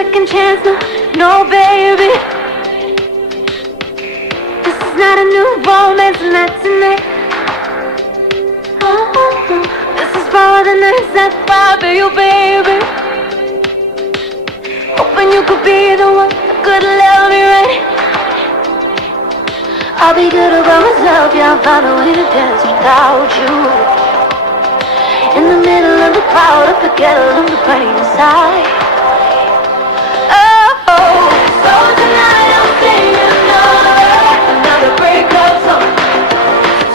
second chance, no, no, baby. This is not a new romance, not tonight. This is for the nights that bother you, baby. Hoping you could be the one that could love me right. I'll be good about myself, yeah, I'll find a way to dance without you. In the middle of the crowd, I forget all of the pain inside. Oh, so tonight I'm singing another breakup song.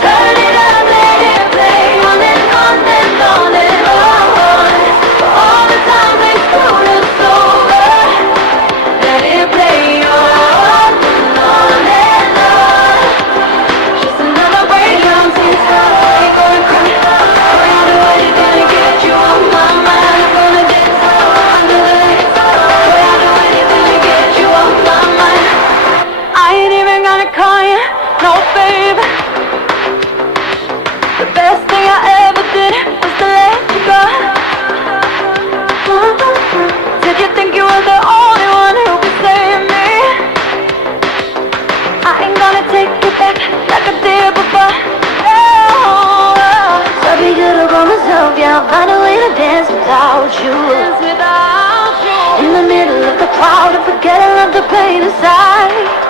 Turn it up, let it play on and on and on and on. For all the time they screwed us over, let it play on and on. Just another breakup song. Ain't going crazy. Around the world, you're gonna get you on my mind. I'm gonna dance under the lights. Around the world, you're gonna get you on my mind. I ain't even gonna call you, no babe. The best thing I ever did was to let you go. Did you think you were the only one who could save me? I ain't gonna take it back like I did before. Oh, so be good about myself, yeah, I'll find a way to dance without you. In the middle of the crowd, I forget all of the pain inside.